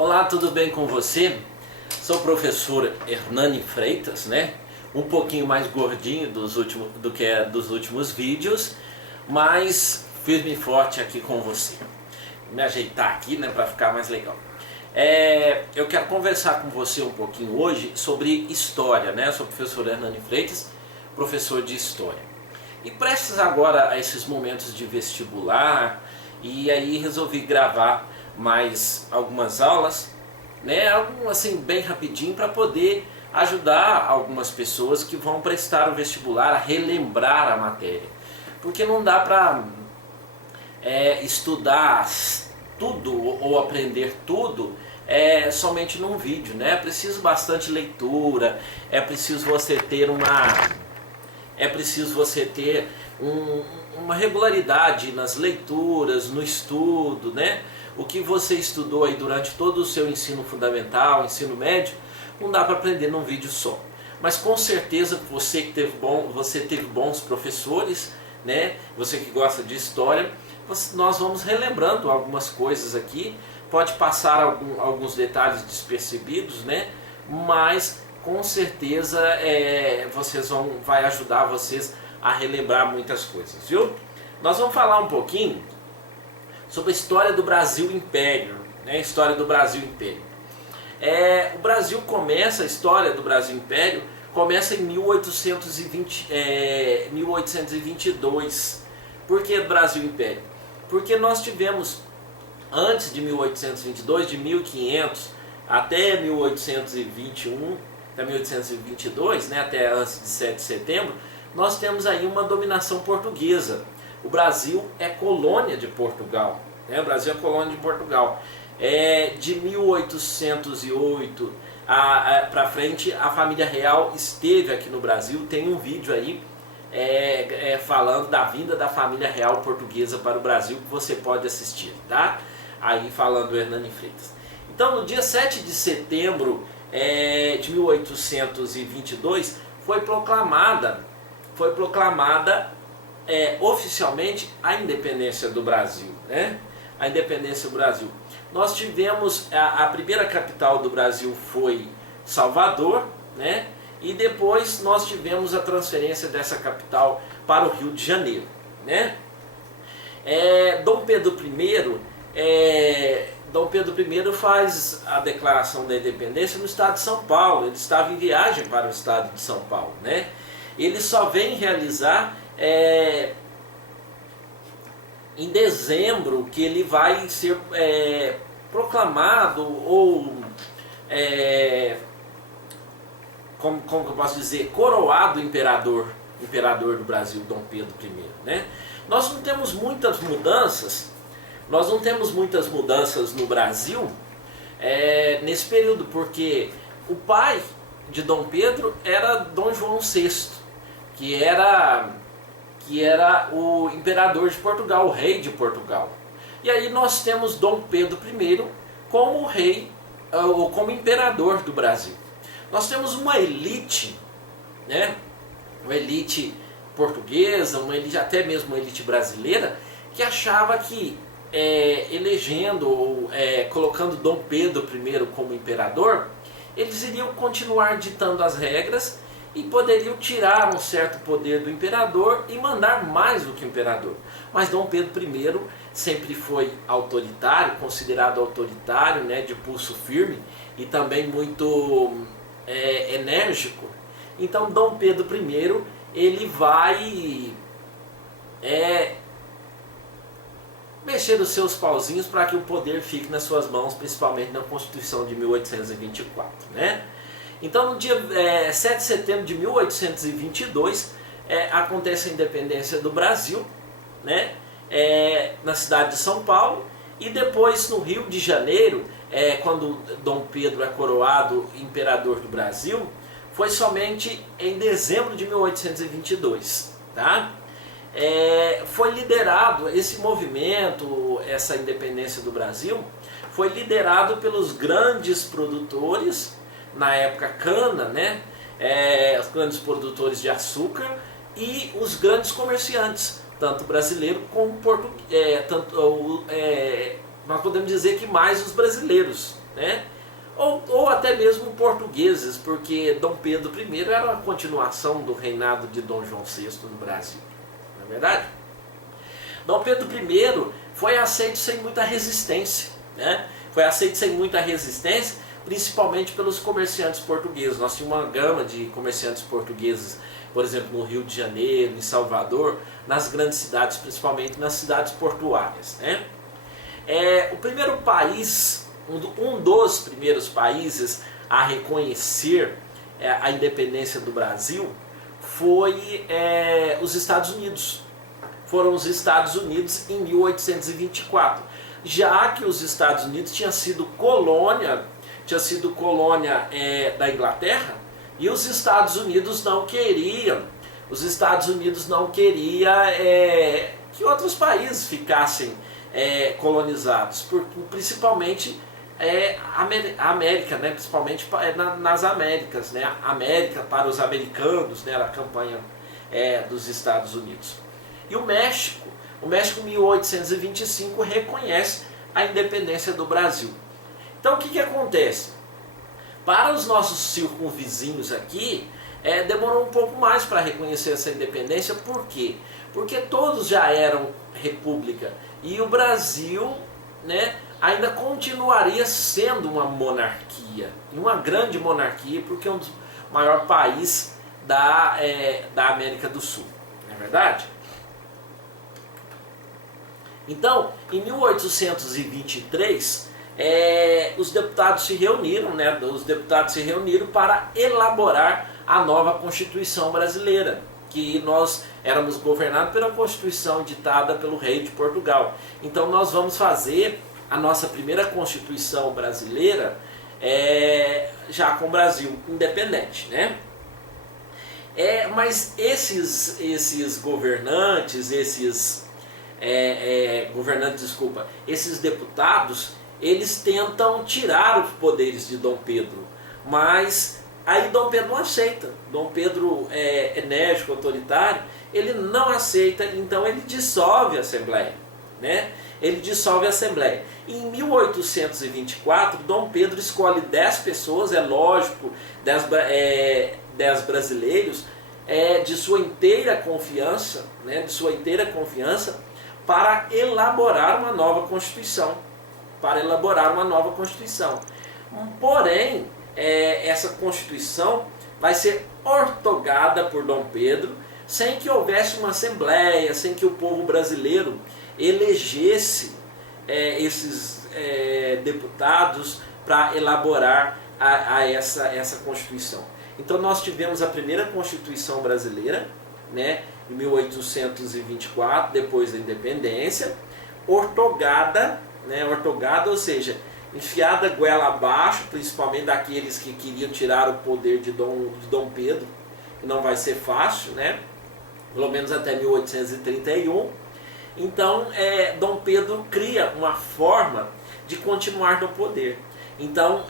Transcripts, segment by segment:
Olá, tudo bem com você? Sou o professor Hernani Freitas, né? Um pouquinho mais gordinho do que dos últimos vídeos, mas firme e forte aqui com você. Vou me ajeitar aqui, né, para ficar mais legal. Eu quero conversar com você um pouquinho hoje sobre história, né? Sou o professor Hernani Freitas, professor de história. E prestes agora a esses momentos de vestibular, e aí resolvi gravar mais algumas aulas, né, algo assim bem rapidinho para poder ajudar algumas pessoas que vão prestar o vestibular a relembrar a matéria, porque não dá para estudar tudo ou aprender tudo somente num vídeo, né? É preciso bastante leitura, é preciso você ter uma regularidade nas leituras, no estudo, né? O que você estudou aí durante todo o seu ensino fundamental, ensino médio, não dá para aprender num vídeo só. Mas com certeza você teve bons professores, né? Você que gosta de história, nós vamos relembrando algumas coisas aqui. Pode passar alguns detalhes despercebidos, né? Mas com certeza vai ajudar vocês a relembrar muitas coisas, viu? Nós vamos falar um pouquinho sobre a história do Brasil Império, né? A história do Brasil Império. A história do Brasil Império começa em 1822. Por que Brasil Império? Porque nós tivemos, antes de 1822, de 1500 até 1821, até 1822, né, até antes de 7 de setembro, nós temos aí uma dominação portuguesa. O Brasil é colônia de Portugal, né? O Brasil é colônia de Portugal. De 1808 para frente, a família real esteve aqui no Brasil. Tem um vídeo aí falando da vinda da família real portuguesa para o Brasil que você pode assistir, tá? Aí falando do Hernani Freitas. Então, no dia 7 de setembro de 1822, foi proclamada oficialmente a independência do Brasil, né? A independência do Brasil. Nós tivemos a primeira capital do Brasil foi Salvador, né? E depois nós tivemos a transferência dessa capital para o Rio de Janeiro, né? Dom Pedro I faz a declaração da independência no estado de São Paulo. Ele estava em viagem para o estado de São Paulo, né? Ele só vem realizar em dezembro, que ele vai ser proclamado, ou como eu posso dizer, coroado imperador do Brasil, Dom Pedro I, né? Nós não temos muitas mudanças no Brasil nesse período, porque o pai de Dom Pedro era Dom João VI, que era o imperador de Portugal, o rei de Portugal. E aí nós temos Dom Pedro I como rei, ou como imperador do Brasil. Nós temos uma elite, né? Uma elite portuguesa, até mesmo uma elite brasileira, que achava que elegendo ou colocando Dom Pedro I como imperador, eles iriam continuar ditando as regras e poderiam tirar um certo poder do imperador e mandar mais do que o imperador. Mas Dom Pedro I sempre foi autoritário, considerado autoritário, né, de pulso firme e também muito enérgico. Então Dom Pedro I ele vai mexer os seus pauzinhos para que o poder fique nas suas mãos, principalmente na Constituição de 1824, né? Então, no dia 7 de setembro de 1822, acontece a independência do Brasil, né? Na cidade de São Paulo, e depois no Rio de Janeiro, quando Dom Pedro é coroado imperador do Brasil, foi somente em dezembro de 1822, tá? Foi liderado esse movimento, essa independência do Brasil, foi liderado pelos grandes produtores, na época cana, né? Os grandes produtores de açúcar e os grandes comerciantes, tanto brasileiro como português, nós podemos dizer que mais os brasileiros, né? Ou até mesmo portugueses, porque Dom Pedro I era a continuação do reinado de Dom João VI no Brasil, não é verdade? Dom Pedro I foi aceito sem muita resistência, né? Foi aceito sem muita resistência, principalmente pelos comerciantes portugueses. Nós tínhamos uma gama de comerciantes portugueses, por exemplo, no Rio de Janeiro, em Salvador, nas grandes cidades, principalmente nas cidades portuárias, né? O primeiro país, um dos primeiros países a reconhecer a independência do Brasil foi os Estados Unidos. Foram os Estados Unidos em 1824, já que os Estados Unidos tinha sido colônia da Inglaterra, e os Estados Unidos não queriam, que outros países ficassem colonizados, principalmente a América, né? Principalmente nas Américas, né? América para os americanos, né? Era a campanha dos Estados Unidos. E o México em 1825 reconhece a independência do Brasil. Então o que acontece? Para os nossos circunvizinhos aqui, demorou um pouco mais para reconhecer essa independência. Por quê? Porque todos já eram república e o Brasil, né, ainda continuaria sendo uma monarquia, uma grande monarquia, porque é um dos maiores países da América do Sul, não é verdade? Então, em 1823, os deputados se reuniram, né? Para elaborar a nova Constituição brasileira, que nós éramos governados pela Constituição ditada pelo rei de Portugal. Então nós vamos fazer a nossa primeira Constituição brasileira já com o Brasil independente, né? Mas esses governantes, esses deputados, eles tentam tirar os poderes de Dom Pedro, mas aí Dom Pedro não aceita. Dom Pedro é enérgico, autoritário, ele não aceita, então ele dissolve a Assembleia, né? Ele dissolve a Assembleia. Em 1824, Dom Pedro escolhe 10 pessoas, é lógico, 10 brasileiros, de sua inteira confiança, né? Para elaborar uma nova Constituição. Porém, essa Constituição vai ser ortogada por Dom Pedro sem que houvesse uma Assembleia, sem que o povo brasileiro elegesse esses deputados para elaborar essa Constituição. Então nós tivemos a primeira Constituição brasileira, né, em 1824, depois da independência, ortogada, ou seja, enfiada goela abaixo, principalmente daqueles que queriam tirar o poder de Dom Pedro, que não vai ser fácil, né? Pelo menos até 1831. Então, Dom Pedro cria uma forma de continuar no poder. Então,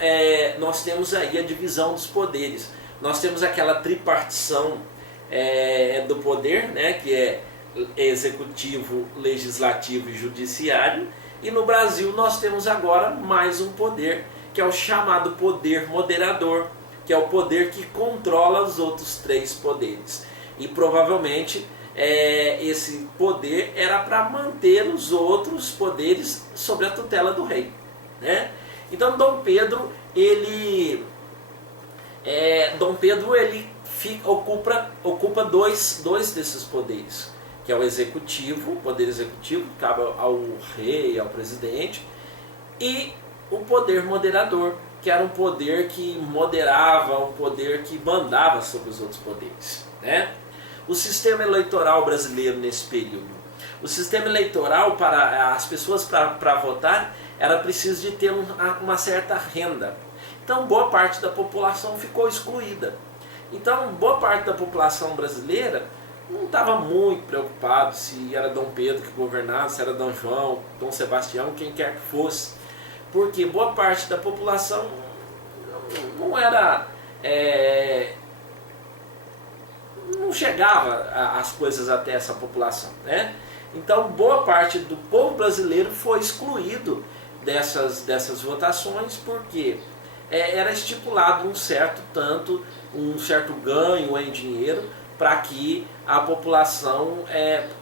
nós temos aí a divisão dos poderes. Nós temos aquela tripartição do poder, né? Que é executivo, legislativo e judiciário. E no Brasil nós temos agora mais um poder, que é o chamado poder moderador, que é o poder que controla os outros 3 poderes. E provavelmente esse poder era para manter os outros poderes sob a tutela do rei, né? Então Dom Pedro ele ocupa dois desses poderes, que é o executivo, o poder executivo, que cabe ao rei, ao presidente, e o poder moderador, que era um poder que moderava, um poder que mandava sobre os outros poderes, né? O sistema eleitoral brasileiro nesse período. O sistema eleitoral, para as pessoas para votar, era preciso de ter uma certa renda. Então boa parte da população ficou excluída. Então boa parte da população brasileira não estava muito preocupado se era Dom Pedro que governava, se era Dom João, Dom Sebastião, quem quer que fosse. Porque boa parte da população não era... não chegava as coisas até essa população, né? Então boa parte do povo brasileiro foi excluído dessas votações, porque era estipulado um certo ganho em dinheiro para que a população,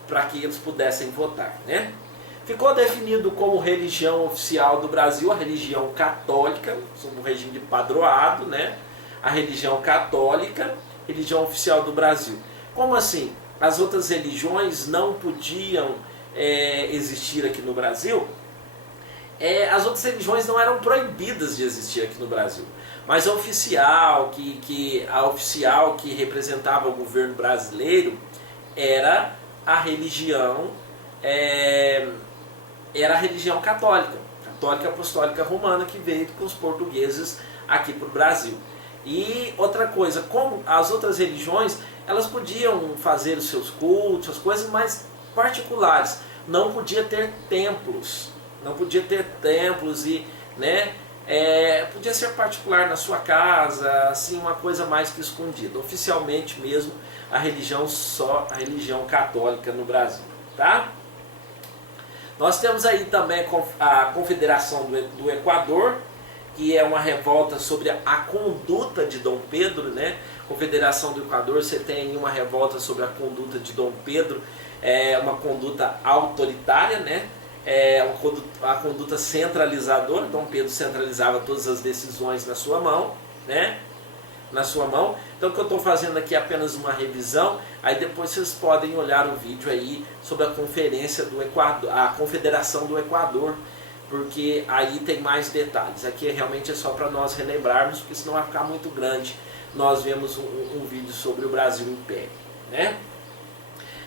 para que eles pudessem votar, né? Ficou definido como religião oficial do Brasil a religião católica, sob o regime de padroado, né? A religião católica, religião oficial do Brasil. Como assim? As outras religiões não podiam existir aqui no Brasil? As outras religiões não eram proibidas de existir aqui no Brasil, mas a oficial que representava o governo brasileiro era a religião católica apostólica romana, que veio com os portugueses aqui para o Brasil. E outra coisa, como as outras religiões, elas podiam fazer os seus cultos, as coisas mais particulares, não podia ter templos. E, né, podia ser particular na sua casa, assim, uma coisa mais que escondida. Oficialmente mesmo, a religião católica no Brasil, tá? Nós temos aí também a Confederação do Equador, que é uma revolta sobre a conduta de Dom Pedro, né? Confederação do Equador, você tem uma revolta sobre a conduta de Dom Pedro, uma conduta autoritária, né? A conduta centralizadora. Dom Pedro centralizava todas as decisões na sua mão, né? Então o que eu estou fazendo aqui é apenas uma revisão, aí depois vocês podem olhar o vídeo aí sobre a conferência do Equador, a Confederação do Equador, porque aí tem mais detalhes. Aqui realmente é só para nós relembrarmos, porque senão vai ficar muito grande. Nós vemos um vídeo sobre o Brasil Império, né?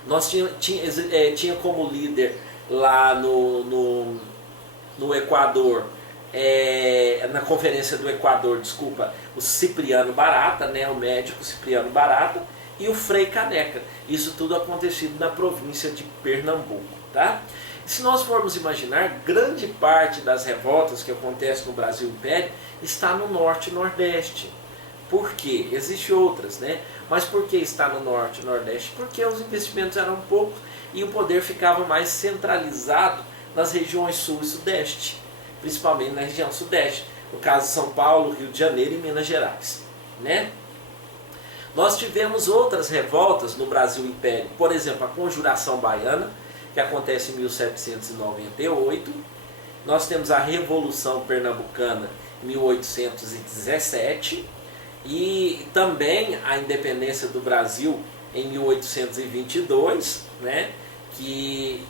Nós tinha como líder lá no Equador, na Conferência do Equador, desculpa, o Cipriano Barata, né, o médico Cipriano Barata, e o Frei Caneca. Isso tudo acontecido na província de Pernambuco, tá? E se nós formos imaginar, grande parte das revoltas que acontecem no Brasil Império está no Norte e Nordeste. Por quê? Existem outras, né? Mas por que está no Norte e Nordeste? Porque os investimentos eram poucos e o poder ficava mais centralizado nas regiões Sul e Sudeste, principalmente na região Sudeste, no caso de São Paulo, Rio de Janeiro e Minas Gerais, né? Nós tivemos outras revoltas no Brasil Império, por exemplo, a Conjuração Baiana, que acontece em 1798, nós temos a Revolução Pernambucana em 1817 e também a independência do Brasil em 1822, né? Que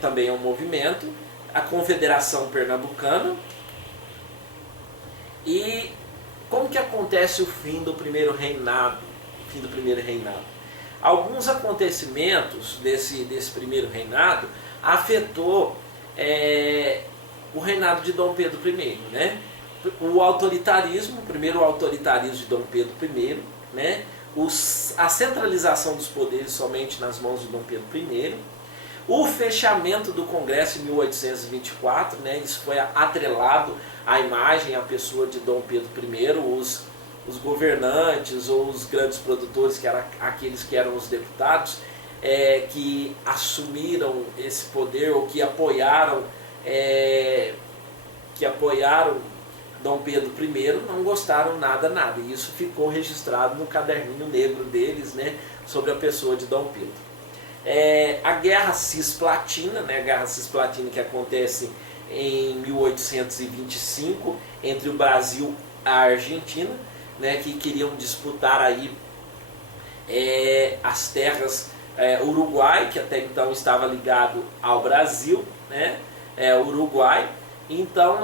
também é um movimento, a Confederação Pernambucana. E como que acontece o fim do primeiro reinado? Alguns acontecimentos desse primeiro reinado afetou o reinado de Dom Pedro I, né? O primeiro autoritarismo de Dom Pedro I, né? A centralização dos poderes somente nas mãos de Dom Pedro I, o fechamento do Congresso em 1824, né? Isso foi atrelado à imagem, à pessoa de Dom Pedro I, os governantes ou os grandes produtores, que eram aqueles que eram os deputados, que assumiram esse poder ou que apoiaram Dom Pedro I, não gostaram nada. E isso ficou registrado no caderninho negro deles, né, sobre a pessoa de Dom Pedro. A Guerra Cisplatina, né, a Guerra Cisplatina que acontece em 1825 entre o Brasil e a Argentina, né, que queriam disputar aí as terras Uruguai, que até então estava ligado ao Brasil, né, Uruguai. Então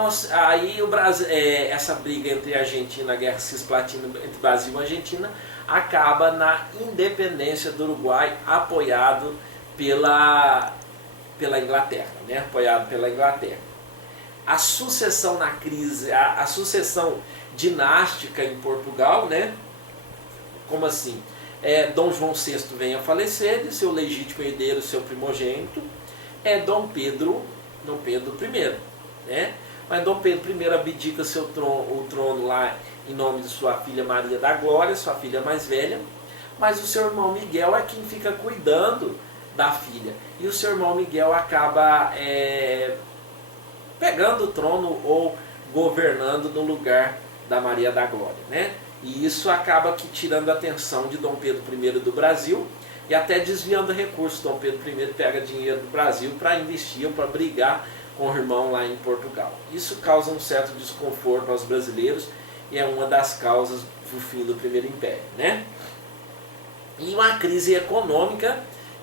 essa briga entre a Argentina, a Guerra Cisplatina entre Brasil e Argentina, acaba na independência do Uruguai, apoiado pela Inglaterra, né, A sucessão na crise, a sucessão dinástica em Portugal, né? Como assim? Dom João VI vem a falecer e seu legítimo herdeiro, seu primogênito, é Dom Pedro I, né? Mas Dom Pedro I abdica o trono lá em nome de sua filha Maria da Glória, sua filha mais velha, mas o seu irmão Miguel é quem fica cuidando da filha. E o seu irmão Miguel acaba pegando o trono ou governando no lugar da Maria da Glória, né? E isso acaba que tirando a atenção de Dom Pedro I do Brasil e até desviando recursos. Dom Pedro I pega dinheiro do Brasil para investir ou para brigar com o irmão lá em Portugal. Isso causa um certo desconforto aos brasileiros e é uma das causas do fim do Primeiro Império, né? E uma crise econômica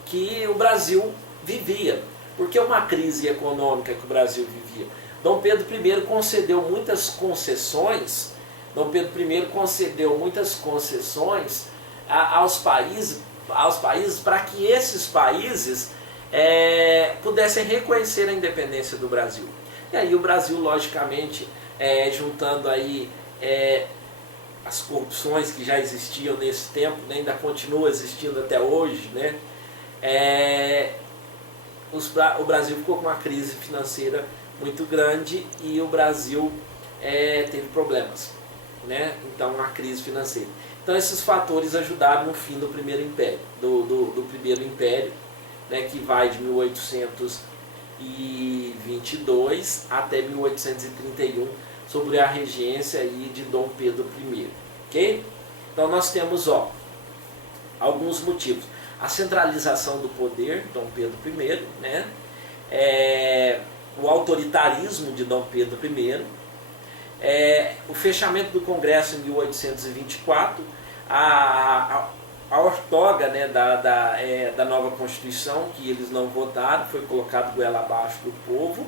que o Brasil vivia. Por que uma crise econômica que o Brasil vivia? Dom Pedro I concedeu muitas concessões. Dom Pedro I concedeu muitas concessões aos países para que esses países pudessem reconhecer a independência do Brasil. E aí o Brasil, logicamente, juntando aí as corrupções que já existiam nesse tempo, né, ainda continua existindo até hoje, né, o Brasil ficou com uma crise financeira muito grande e o Brasil teve problemas, né? Então, uma crise financeira. Então, esses fatores ajudaram no fim do Primeiro Império, do Primeiro Império, né, que vai de 1822 até 1831, sobre a regência aí de Dom Pedro I. Ok? Então, nós temos alguns motivos. A centralização do poder, Dom Pedro I, né? O autoritarismo de Dom Pedro I, o fechamento do Congresso em 1824, a ortoga, né, da nova Constituição, que eles não votaram, foi colocado goela abaixo do povo,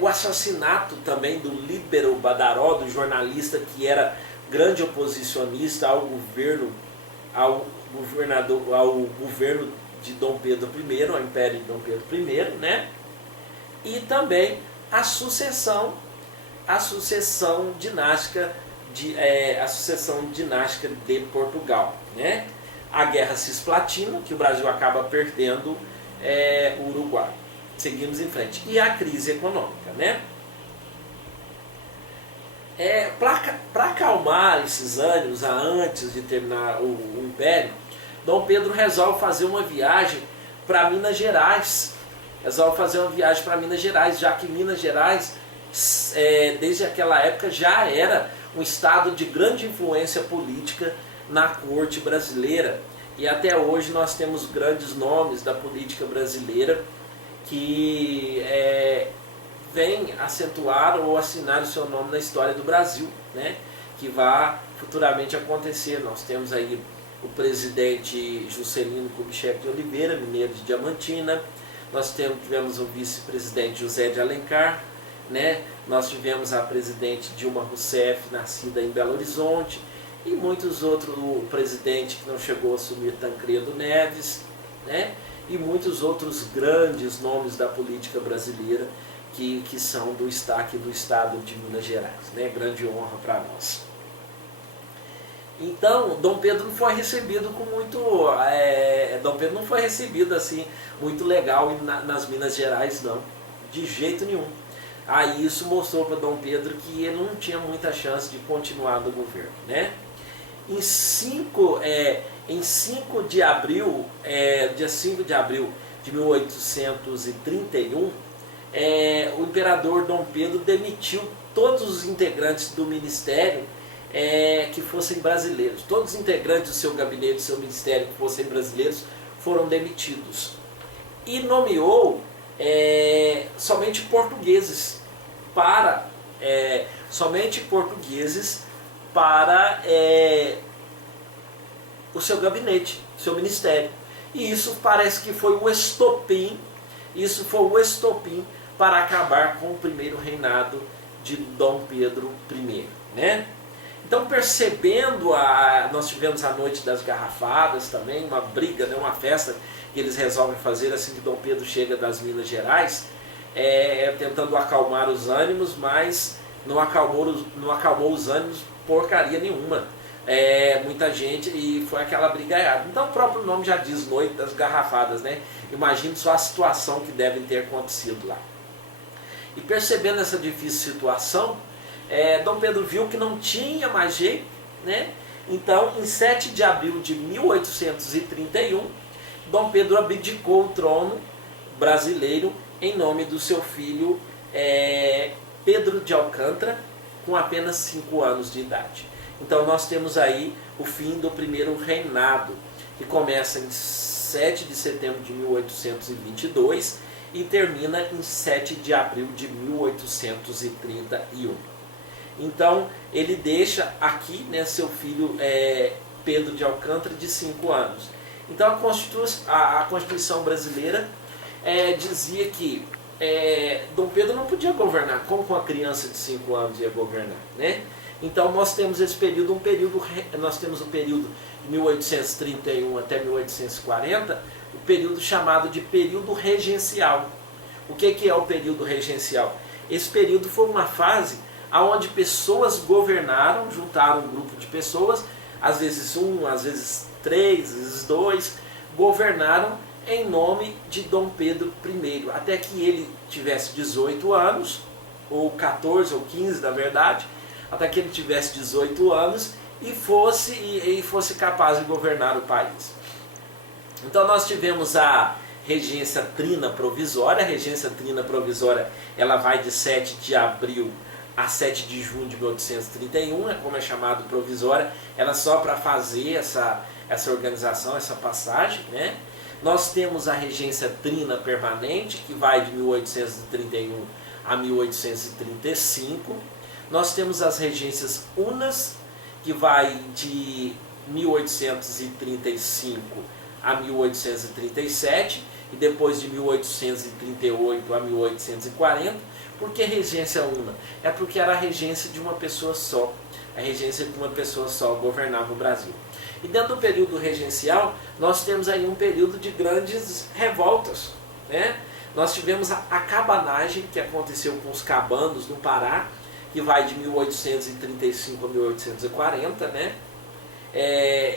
o assassinato também do Líbero Badaró, do jornalista que era grande oposicionista ao governo de Dom Pedro I, ao Império de Dom Pedro I, né? E também a sucessão dinástica de Portugal, né? A Guerra Cisplatina, que o Brasil acaba perdendo o Uruguai. Seguimos em frente. E a crise econômica, né? Para acalmar esses ânimos, antes de terminar o Império, Dom Pedro resolve fazer uma viagem para Minas Gerais. Já que Minas Gerais, desde aquela época, já era um estado de grande influência política na corte brasileira. E até hoje nós temos grandes nomes da política brasileira que vem acentuar ou assinar o seu nome na história do Brasil, né? Que vai futuramente acontecer. Nós temos aí o presidente Juscelino Kubitschek de Oliveira, mineiro de Diamantina. Nós tivemos o vice-presidente José de Alencar, né? Nós tivemos a presidente Dilma Rousseff, nascida em Belo Horizonte, e muitos outros, o presidente que não chegou a assumir, Tancredo Neves, né? E muitos outros grandes nomes da política brasileira que são do destaque do estado de Minas Gerais, né? Grande honra para nós. Então, Dom Pedro não foi recebido com muito... Dom Pedro não foi recebido assim, muito legal nas Minas Gerais, não. De jeito nenhum. Aí isso mostrou para Dom Pedro que ele não tinha muita chance de continuar no governo, né? Em 5 de abril, dia 5 de abril de 1831, o imperador Dom Pedro demitiu todos os integrantes do ministério que fossem brasileiros. Todos os integrantes do seu gabinete, do seu ministério que fossem brasileiros foram demitidos. E nomeou somente portugueses para o seu gabinete, seu ministério. E isso parece que foi o estopim, para acabar com o primeiro reinado de Dom Pedro I, né? Então, percebendo, nós tivemos a Noite das Garrafadas também, uma briga, né, uma festa que eles resolvem fazer assim que Dom Pedro chega das Minas Gerais, tentando acalmar os ânimos, mas não acalmou os ânimos porcaria nenhuma. Muita gente, e foi aquela brigaiada. Então o próprio nome já diz Noite das Garrafadas, né? Imagine só a situação que deve ter acontecido lá. E percebendo essa difícil situação, Dom Pedro viu que não tinha mais jeito, né? Então, em 7 de abril de 1831, Dom Pedro abdicou o trono brasileiro em nome do seu filho Pedro de Alcântara, com apenas 5 anos de idade. Então nós temos aí o fim do primeiro reinado, que começa em 7 de setembro de 1822 e termina em 7 de abril de 1831. Então ele deixa aqui, né, seu filho Pedro de Alcântara, de 5 anos. Então a Constituição brasileira dizia que Dom Pedro não podia governar. Como com a criança de 5 anos ia governar, né? Então nós temos esse período, nós temos o período de 1831 até 1840, o período chamado de período regencial. O que é o período regencial? Esse período foi uma fase onde pessoas governaram, juntaram um grupo de pessoas, às vezes 1, às vezes 3, às vezes 2, governaram em nome de Dom Pedro I, até que ele tivesse 18 anos, ou 14 ou 15 na verdade, até que ele tivesse 18 anos e fosse capaz de governar o país. Então nós tivemos a regência trina provisória. A regência trina provisória ela vai de 7 de abril a 7 de junho de 1831, como é chamado provisória, ela só para fazer essa organização, essa passagem, né? Nós temos a regência trina permanente, que vai de 1831 a 1835. Nós temos as regências unas, que vai de 1835 a 1837, e depois de 1838 a 1840. Por que regência una? É porque era a regência de uma pessoa só. A regência de uma pessoa só governava o Brasil. E dentro do período regencial, nós temos aí um período de grandes revoltas, né? Nós tivemos a cabanagem, que aconteceu com os cabanos no Pará, que vai de 1835 a 1840, né?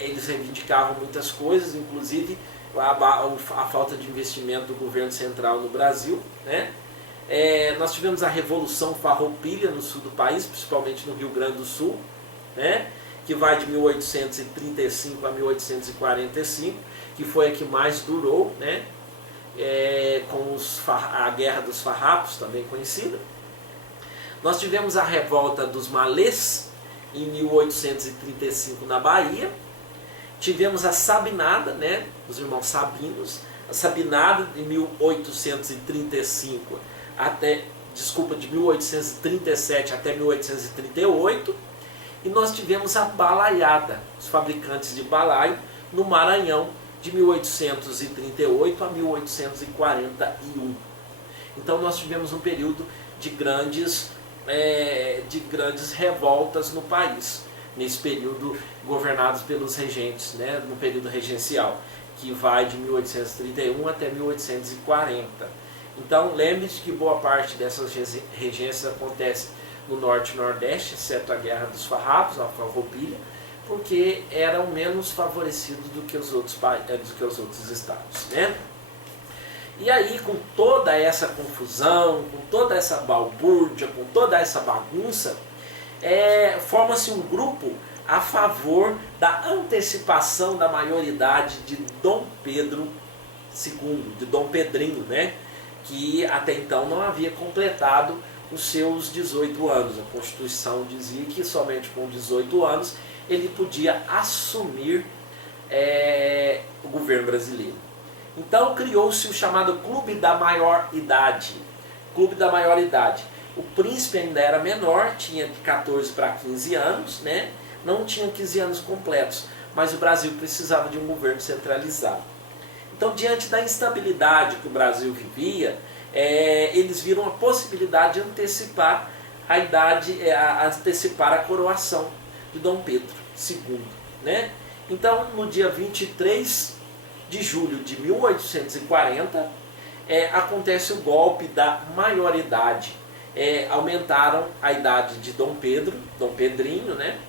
Eles reivindicavam muitas coisas, inclusive a falta de investimento do governo central no Brasil, né? Nós tivemos a Revolução Farroupilha no sul do país, principalmente no Rio Grande do Sul, né? Que vai de 1835 a 1845, que foi a que mais durou, né? Com a Guerra dos Farrapos, também conhecida. Nós tivemos a Revolta dos Malês, em 1835 na Bahia. Tivemos a Sabinada, né? Os irmãos Sabinos, a Sabinada de 1835 de 1837 até 1838, e nós tivemos a Balaiada, os fabricantes de balaio, no Maranhão, de 1838 a 1841. Então nós tivemos um período de grandes revoltas no país, nesse período governados pelos regentes, né, no período regencial, que vai de 1831 até 1840. Então lembre-se que boa parte dessas regências acontece no Norte e Nordeste, exceto a Guerra dos Farrapos, a Farroupilha, porque eram menos favorecidos do que os outros estados, né? E aí, com toda essa confusão, com toda essa balbúrdia, com toda essa bagunça, forma-se um grupo a favor da antecipação da maioridade de Dom Pedro II, de Dom Pedrinho, né? Que até então não havia completado os seus 18 anos. A Constituição dizia que somente com 18 anos ele podia assumir o governo brasileiro. Então criou-se o chamado Clube da Maior Idade. Clube da Maior Idade. O príncipe ainda era menor, tinha de 14 para 15 anos, né? Não tinha 15 anos completos, mas o Brasil precisava de um governo centralizado. Então, diante da instabilidade que o Brasil vivia, eles viram a possibilidade de antecipar a idade, antecipar a coroação de Dom Pedro II, né? Então, no dia 23 de julho de 1840, acontece o golpe da maioridade. Aumentaram a idade de Dom Pedro, Dom Pedrinho, né?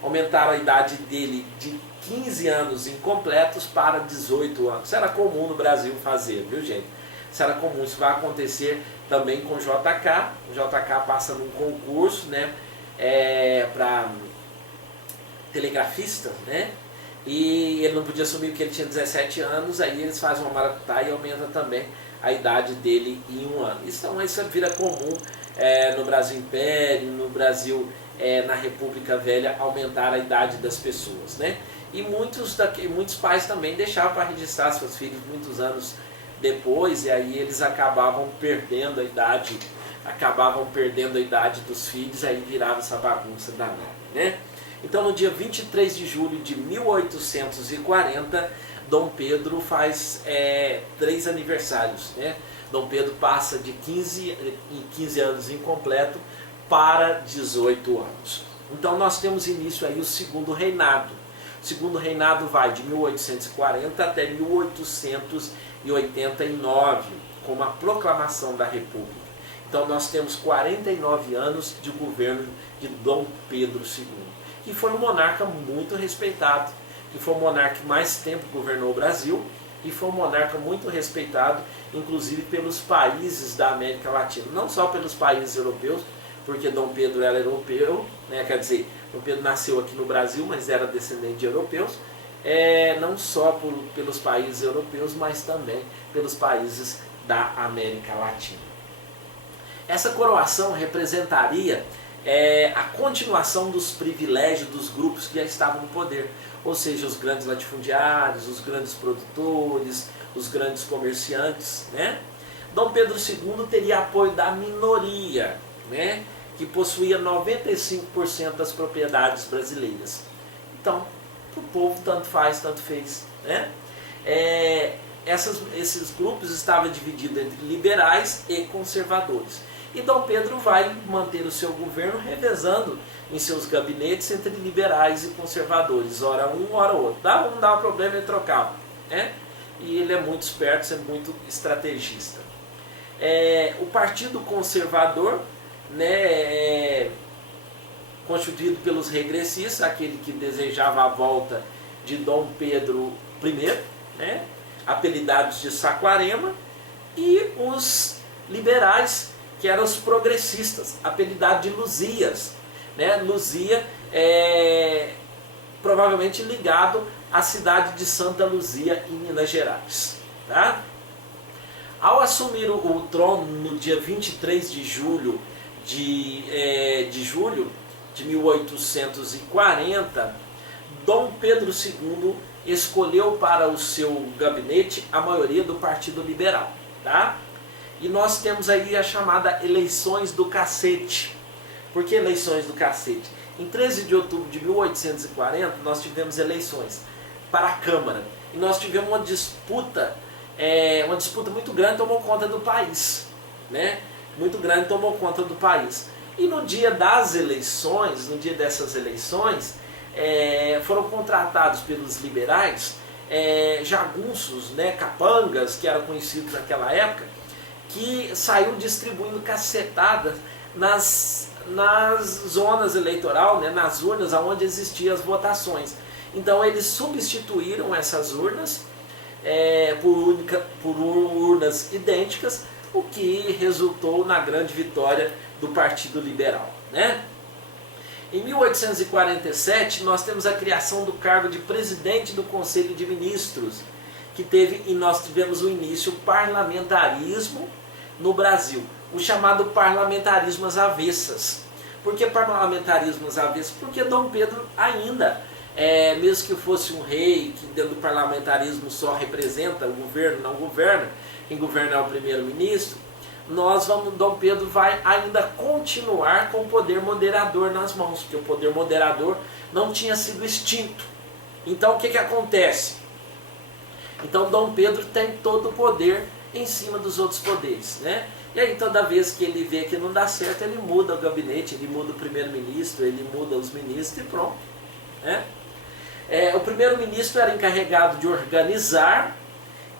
Aumentaram a idade dele de 15 anos incompletos para 18 anos. Isso era comum no Brasil fazer, viu, gente? Isso era comum. Isso vai acontecer também com o JK. O JK passa num concurso, né? Para telegrafista, né? E ele não podia assumir porque ele tinha 17 anos, aí eles fazem uma maracutaia e aumenta também a idade dele em 1 ano. Então isso vira comum no Brasil Império, no Brasil na República Velha, aumentaram a idade das pessoas, né? E muitos pais também deixavam para registrar seus filhos muitos anos depois, e aí eles acabavam perdendo a idade dos filhos, aí virava essa bagunça danada, né? Então, no dia 23 de julho de 1840, Dom Pedro faz 3 aniversários, né? Dom Pedro passa de 15 anos incompleto para 18 anos. Então, nós temos início aí o segundo reinado. O segundo reinado vai de 1840 até 1889, com a proclamação da República. Então, nós temos 49 anos de governo de Dom Pedro II, que foi um monarca muito respeitado, que foi o monarca que mais tempo governou o Brasil, e foi um monarca muito respeitado, inclusive pelos países da América Latina, não só pelos países europeus, porque Dom Pedro era europeu, né? Quer dizer, Dom Pedro nasceu aqui no Brasil, mas era descendente de europeus, não só pelos países europeus, mas também pelos países da América Latina. Essa coroação representaria a continuação dos privilégios dos grupos que já estavam no poder, ou seja, os grandes latifundiários, os grandes produtores, os grandes comerciantes, né? Dom Pedro II teria apoio da minoria, né? Que possuía 95% das propriedades brasileiras. Então, para o povo tanto faz, tanto fez, né? Esses grupos estavam divididos entre liberais e conservadores. E Dom Pedro vai manter o seu governo revezando em seus gabinetes entre liberais e conservadores, ora um, ora outro. Não dava problema, ele trocava, né? E ele é muito esperto, é muito estrategista. O Partido Conservador, né, constituído pelos regressistas, aquele que desejava a volta de Dom Pedro I, né, apelidados de Saquarema, e os liberais, que eram os progressistas, apelidado de Luzias, né? Luzia provavelmente ligado à cidade de Santa Luzia, em Minas Gerais. Tá? Ao assumir o trono no dia 23 de julho de 1840, Dom Pedro II escolheu para o seu gabinete a maioria do Partido Liberal. Tá? E nós temos aí a chamada eleições do cacete. Por que eleições do cacete? Em 13 de outubro de 1840, nós tivemos eleições para a Câmara. E nós tivemos uma disputa muito grande, tomou conta do país. Né? Muito grande, tomou conta do país. E no dia dessas eleições, foram contratados pelos liberais jagunços, né, capangas, que eram conhecidos naquela época, que saiu distribuindo cacetadas nas zonas eleitorais, né, nas urnas onde existiam as votações. Então eles substituíram essas urnas por urnas idênticas, o que resultou na grande vitória do Partido Liberal. Né? Em 1847 nós temos a criação do cargo de presidente do Conselho de Ministros, e nós tivemos o início do parlamentarismo no Brasil, o chamado parlamentarismo às avessas. Por que parlamentarismo às avessas? Porque Dom Pedro ainda, mesmo que fosse um rei, que dentro do parlamentarismo só representa o governo, não governa, quem governa é o primeiro-ministro, Dom Pedro vai ainda continuar com o poder moderador nas mãos, porque o poder moderador não tinha sido extinto. Então o que acontece? Então Dom Pedro tem todo o poder em cima dos outros poderes, né? E aí toda vez que ele vê que não dá certo, ele muda o gabinete, ele muda o primeiro-ministro, ele muda os ministros e pronto, né? O primeiro-ministro era encarregado de organizar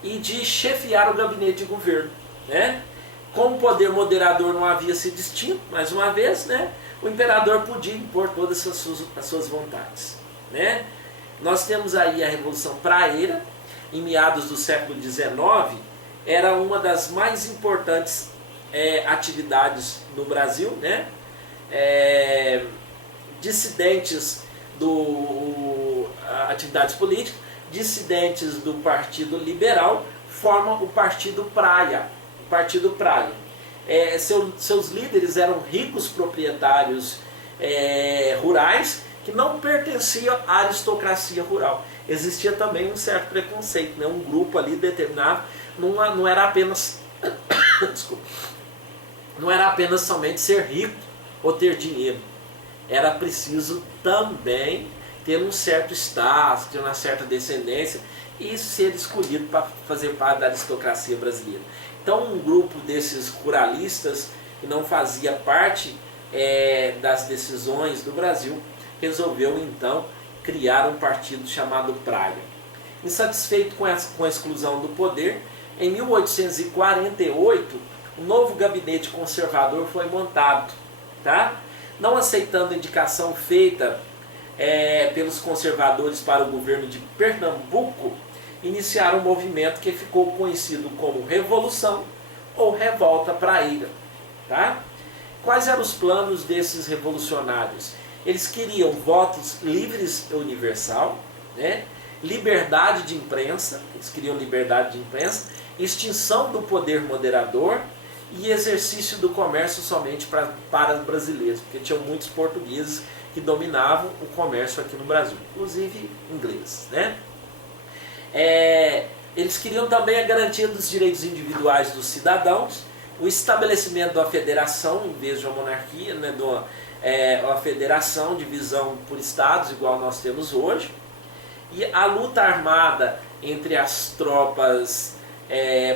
e de chefiar o gabinete de governo, né? Como o poder moderador não havia sido extinto, mais uma vez, né, o imperador podia impor todas as suas vontades. Né? Nós temos aí a Revolução Praeira, em meados do século XIX, era uma das mais importantes atividades no Brasil. Né? Dissidentes atividades políticas, dissidentes do Partido Liberal formam o Partido Praia. seus líderes eram ricos proprietários rurais que não pertenciam à aristocracia rural. Existia também um certo preconceito, né? Um grupo ali determinado, não era apenas desculpa, não era apenas somente ser rico ou ter dinheiro. Era preciso também ter um certo status, ter uma certa descendência e ser escolhido para fazer parte da aristocracia brasileira. Então um grupo desses ruralistas que não fazia parte das decisões do Brasil resolveu então criar um partido chamado Praia. Insatisfeito com a exclusão do poder, em 1848 um novo gabinete conservador foi montado, tá? Não aceitando a indicação feita pelos conservadores para o governo de Pernambuco, iniciaram um movimento que ficou conhecido como Revolução ou Revolta Praieira. Tá? Quais eram os planos desses revolucionários? Eles queriam votos livres e universal, né? Liberdade de imprensa, eles queriam liberdade de imprensa, extinção do poder moderador e exercício do comércio somente para os brasileiros, porque tinham muitos portugueses que dominavam o comércio aqui no Brasil, inclusive ingleses, né? Eles queriam também a garantia dos direitos individuais dos cidadãos, o estabelecimento da federação, em vez de uma monarquia, né, uma federação, divisão por estados, igual nós temos hoje, e a luta armada entre as tropas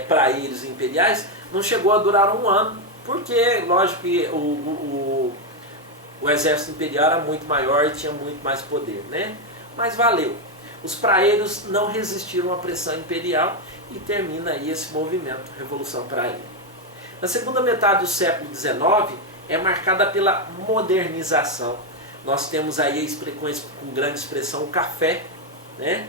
praeiros e imperiais não chegou a durar um ano, porque, lógico, que o exército imperial era muito maior e tinha muito mais poder, né? Mas valeu. Os praeiros não resistiram à pressão imperial e termina aí esse movimento, Revolução Praeira. Na segunda metade do século XIX é marcada pela modernização. Nós temos aí com grande expressão o café, né?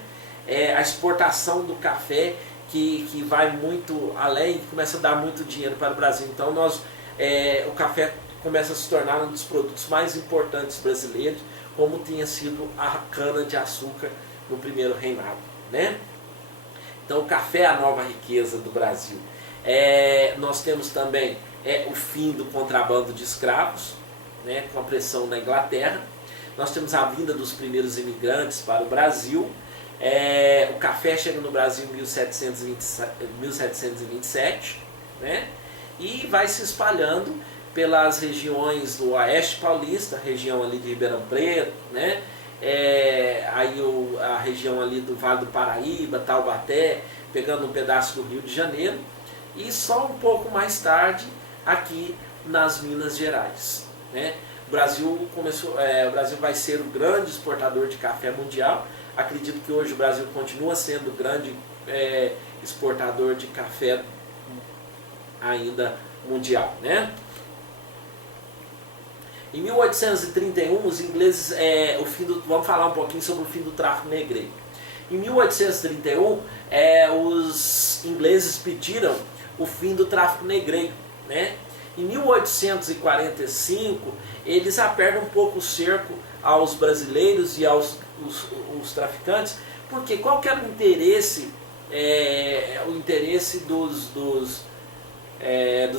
A exportação do café que vai muito além e começa a dar muito dinheiro para o Brasil. Então o café começa a se tornar um dos produtos mais importantes brasileiros, como tinha sido a cana-de-açúcar no primeiro reinado, né? Então o café é a nova riqueza do Brasil. Nós temos também o fim do contrabando de escravos, né, com a pressão na Inglaterra. Nós temos a vinda dos primeiros imigrantes para o Brasil. O café chega no Brasil em 1727, né, e vai se espalhando pelas regiões do Oeste Paulista, região ali de Ribeirão Preto, né, a região ali do Vale do Paraíba, Taubaté, pegando um pedaço do Rio de Janeiro, e só um pouco mais tarde aqui nas Minas Gerais, né? O Brasil vai ser o grande exportador de café mundial. Acredito que hoje o Brasil continua sendo o grande exportador de café ainda mundial, né? Em 1831, os ingleses, vamos falar um pouquinho sobre o fim do tráfico negreiro. Em 1831, os ingleses pediram o fim do tráfico negreiro, né? Em 1845, eles apertam um pouco o cerco aos brasileiros e aos os traficantes, porque qual que era o interesse, dos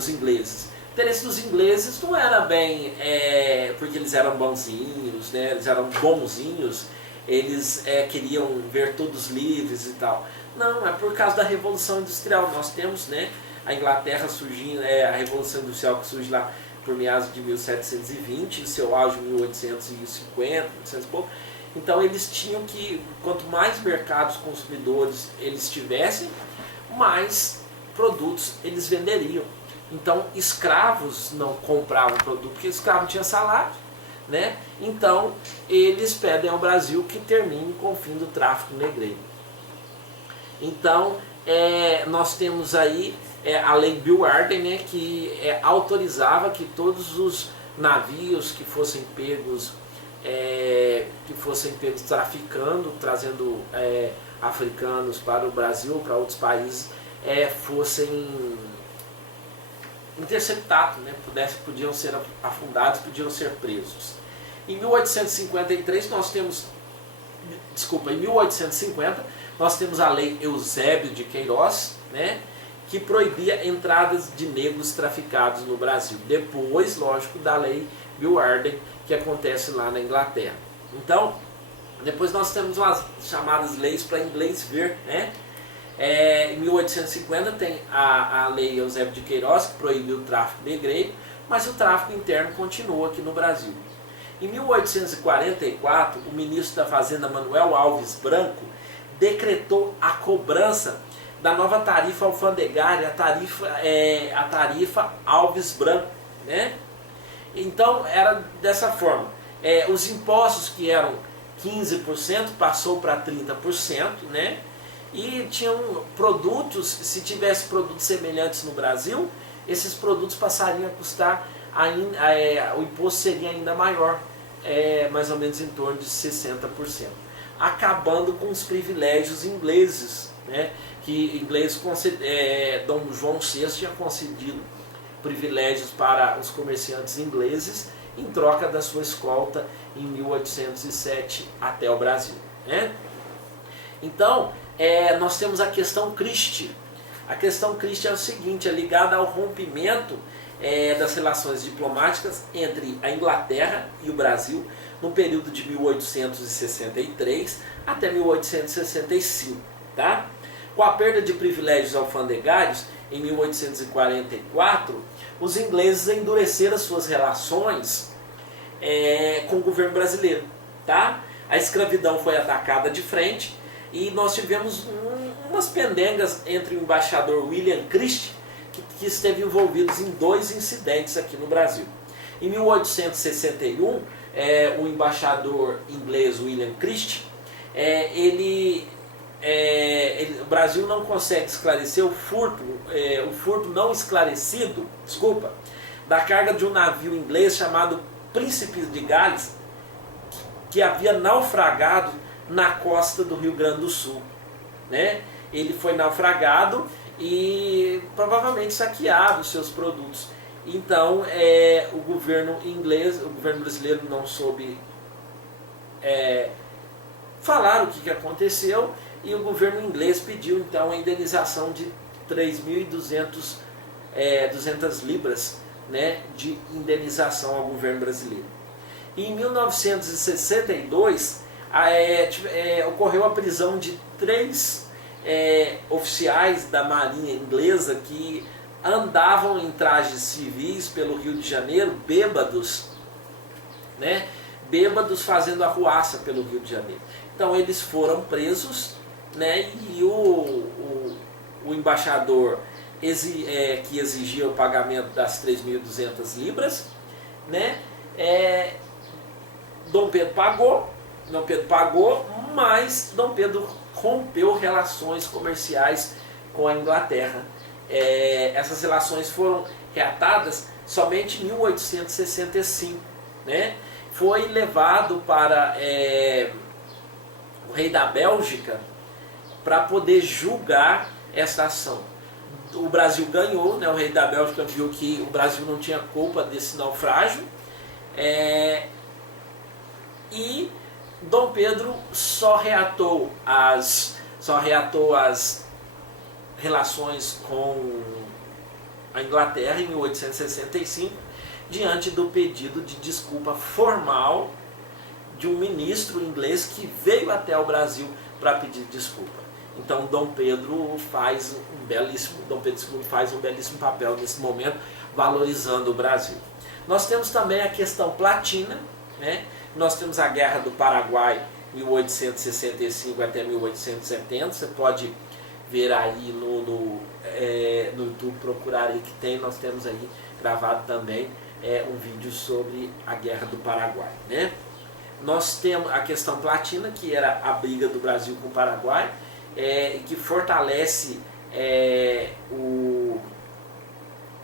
ingleses? O interesse dos ingleses não era bem porque eles eram bonzinhos, né? Eles eram bonzinhos, eles queriam ver todos livres e tal. Não, é por causa da Revolução Industrial. Nós temos, né, a Inglaterra surgindo, a Revolução Industrial que surge lá por meados de 1720, seu auge em 1850, 1800 e pouco. Então eles tinham que, quanto mais mercados consumidores eles tivessem, mais produtos eles venderiam. Então escravos não compravam produto, porque escravo não tinha salário, né? Então eles pedem ao Brasil que termine com o fim do tráfico negreiro. Então nós temos aí a lei Bill Arden, né, que autorizava que todos os navios que fossem pegos traficando, trazendo africanos para o Brasil, para outros países, fossem interceptados, né, podiam ser afundados, podiam ser presos. Em 1853 em 1850 nós temos a lei Eusébio de Queiroz, né, que proibia entradas de negros traficados no Brasil. Depois, lógico, da lei Bill Arden, que acontece lá na Inglaterra. Então, depois nós temos umas chamadas leis para inglês ver, né? Em 1850 tem a lei Eusébio de Queiroz, que proibiu o tráfico negreiro, mas o tráfico interno continua aqui no Brasil. Em 1844, o ministro da Fazenda Manuel Alves Branco decretou a cobrança da nova tarifa alfandegária, a tarifa Alves Branco, né? Então era dessa forma, os impostos que eram 15% passou para 30%, né? E tinham produtos, se tivesse produtos semelhantes no Brasil, esses produtos passariam a custar, o imposto seria ainda maior, mais ou menos em torno de 60%, acabando com os privilégios ingleses, né? Que Dom João VI tinha concedido privilégios para os comerciantes ingleses em troca da sua escolta em 1807 até o Brasil, né? Então, nós temos a questão Christie. A questão Christie é o seguinte, é ligada ao rompimento das relações diplomáticas entre a Inglaterra e o Brasil no período de 1863 até 1865, tá? Com a perda de privilégios alfandegários em 1844, os ingleses endureceram suas relações com o governo brasileiro, tá? A escravidão foi atacada de frente e nós tivemos umas pendengas entre o embaixador William Christie, que esteve envolvido em 2 incidentes aqui no Brasil. Em 1861, o embaixador inglês William Christie, o Brasil não consegue esclarecer o furto não esclarecido, da carga de um navio inglês chamado Príncipe de Gales, que havia naufragado na costa do Rio Grande do Sul, né? Ele foi naufragado e provavelmente saqueado os seus produtos. Então, o governo brasileiro não soube falar o que aconteceu, e o governo inglês pediu então a indenização de 3.200 libras, né, de indenização ao governo brasileiro. E em 1962 ocorreu a prisão de 3 oficiais da marinha inglesa que andavam em trajes civis pelo Rio de Janeiro, bêbados, né? Bêbados fazendo arruaça pelo Rio de Janeiro. Então eles foram presos, né? E o embaixador que exigia o pagamento das 3.200 libras, né? Dom Pedro pagou, mas Dom Pedro rompeu relações comerciais com a Inglaterra. Essas relações foram reatadas somente em 1865, né? Foi levado para o rei da Bélgica para poder julgar essa ação. O Brasil ganhou, né? O rei da Bélgica viu que o Brasil não tinha culpa desse naufrágio, e Dom Pedro só reatou as relações com a Inglaterra em 1865, diante do pedido de desculpa formal de um ministro inglês que veio até o Brasil para pedir desculpa. Então Dom Pedro faz um belíssimo papel nesse momento, valorizando o Brasil. Nós temos também a questão platina, né? Nós temos a Guerra do Paraguai, 1865 até 1870. Você pode ver aí no YouTube, procurar aí que tem. Nós temos aí gravado também um vídeo sobre a Guerra do Paraguai, né? Nós temos a questão platina, que era a briga do Brasil com o Paraguai, que fortalece o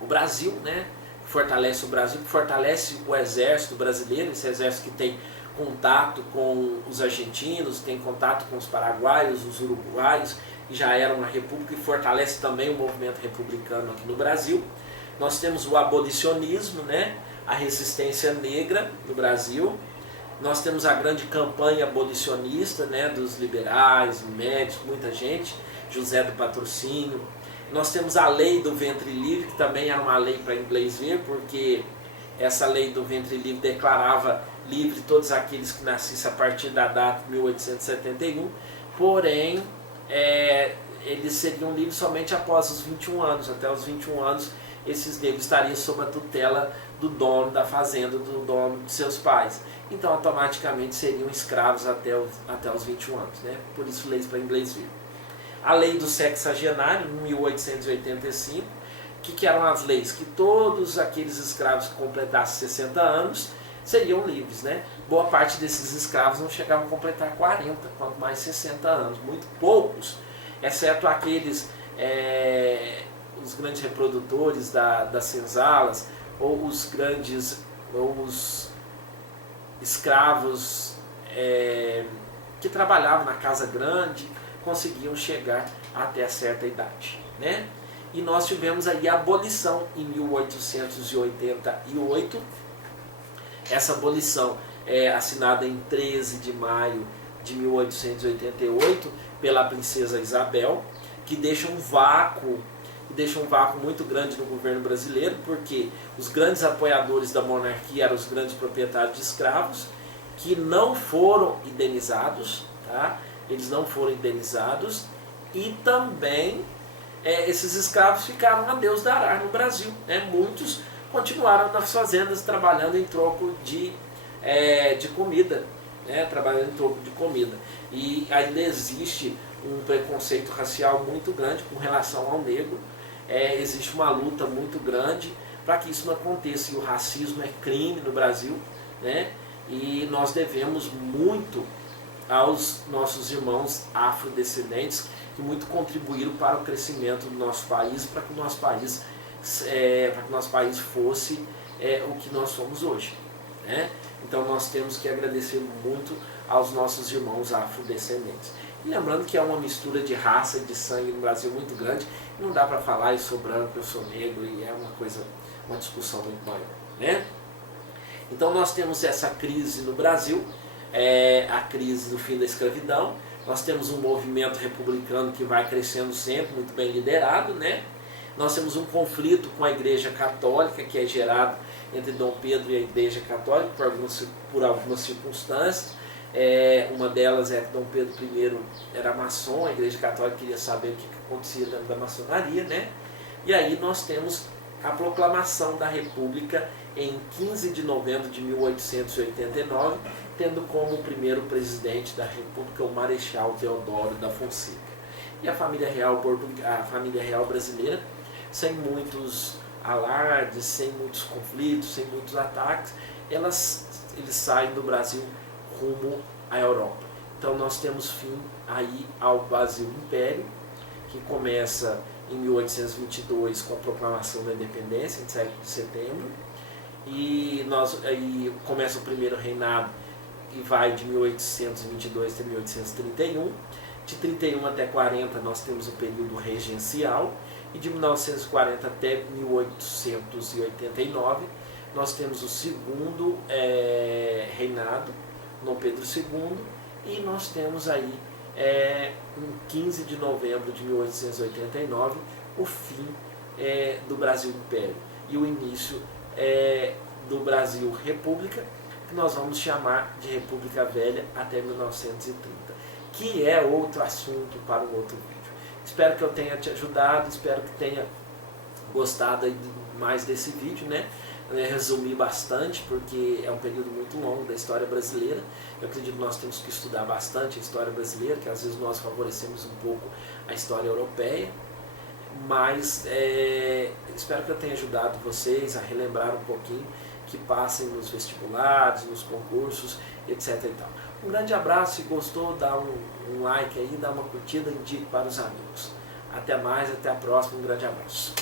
Brasil, né? Fortalece o Brasil, fortalece o exército brasileiro, esse exército que tem contato com os argentinos, tem contato com os paraguaios, os uruguaios, que já era uma república, e fortalece também o movimento republicano aqui no Brasil. Nós temos o abolicionismo, né? A resistência negra no Brasil. Nós temos a grande campanha abolicionista, né? Dos liberais, médicos, muita gente, José do Patrocínio, Nós temos a lei do ventre livre, que também era uma lei para inglês ver, porque essa lei do ventre livre declarava livre todos aqueles que nascessem a partir da data de 1871, porém eles seriam livres somente após os 21 anos. Até os 21 anos esses negros estariam sob a tutela do dono da fazenda, do dono de seus pais. Então automaticamente seriam escravos até os 21 anos, né? Por isso leis para inglês ver. A lei do sexagenário, em 1885, que eram as leis? Que todos aqueles escravos que completassem 60 anos seriam livres, né? Boa parte desses escravos não chegavam a completar 40, quanto mais 60 anos. Muito poucos, exceto aqueles, os grandes reprodutores das senzalas, ou os escravos que trabalhavam na casa grande, conseguiam chegar até certa idade, né? E nós tivemos aí a abolição em 1888. Essa abolição é assinada em 13 de maio de 1888 pela princesa Isabel, que deixa um vácuo muito grande no governo brasileiro, porque os grandes apoiadores da monarquia eram os grandes proprietários de escravos, que não foram indenizados, tá? Eles não foram indenizados, e também esses escravos ficaram a Deus dará no Brasil, né? Muitos continuaram nas fazendas trabalhando em troco de comida, né? Trabalhando em troco de comida. E ainda existe um preconceito racial muito grande com relação ao negro. Existe uma luta muito grande para que isso não aconteça, e o racismo é crime no Brasil, né? E nós devemos muito aos nossos irmãos afrodescendentes, que muito contribuíram para o crescimento do nosso país, para que o nosso país fosse o que nós somos hoje, né? Então nós temos que agradecer muito aos nossos irmãos afrodescendentes. E lembrando que é uma mistura de raça e de sangue no Brasil muito grande, não dá para falar eu sou branco, eu sou negro, e é uma discussão muito maior, né? Então nós temos essa crise no Brasil, a crise do fim da escravidão. Nós temos um movimento republicano que vai crescendo sempre, muito bem liderado, né? Nós temos um conflito com a Igreja Católica, que é gerado entre Dom Pedro e a Igreja Católica por algumas circunstâncias. Uma delas é que Dom Pedro I era maçom, a Igreja Católica queria saber o que acontecia dentro da maçonaria, né? E aí nós temos a proclamação da República em 15 de novembro de 1889, tendo como primeiro presidente da República o Marechal Deodoro da Fonseca. E a família real brasileira, sem muitos alardes, sem muitos conflitos, sem muitos ataques, eles saem do Brasil rumo à Europa. Então nós temos fim aí ao Brasil Império, que começa em 1822 com a proclamação da independência, em 7 de setembro, e aí começa o primeiro reinado, que vai de 1822 até 1831. De 31 até 40 nós temos o período regencial, e de 1940 até 1889 nós temos o segundo reinado, Dom Pedro II, e nós temos aí, em 15 de novembro de 1889, o fim do Brasil Império e o início do Brasil República, que nós vamos chamar de República Velha até 1930, que é outro assunto para um outro vídeo. Espero que eu tenha te ajudado, espero que tenha gostado aí mais desse vídeo, né? Resumi bastante, porque é um período muito longo da história brasileira. Eu acredito que nós temos que estudar bastante a história brasileira, que às vezes nós favorecemos um pouco a história europeia, mas espero que eu tenha ajudado vocês a relembrar um pouquinho, que passem nos vestibulares, nos concursos, etc. e tal. Um grande abraço, se gostou, dá um like aí, dá uma curtida, indique para os amigos. Até mais, até a próxima, um grande abraço.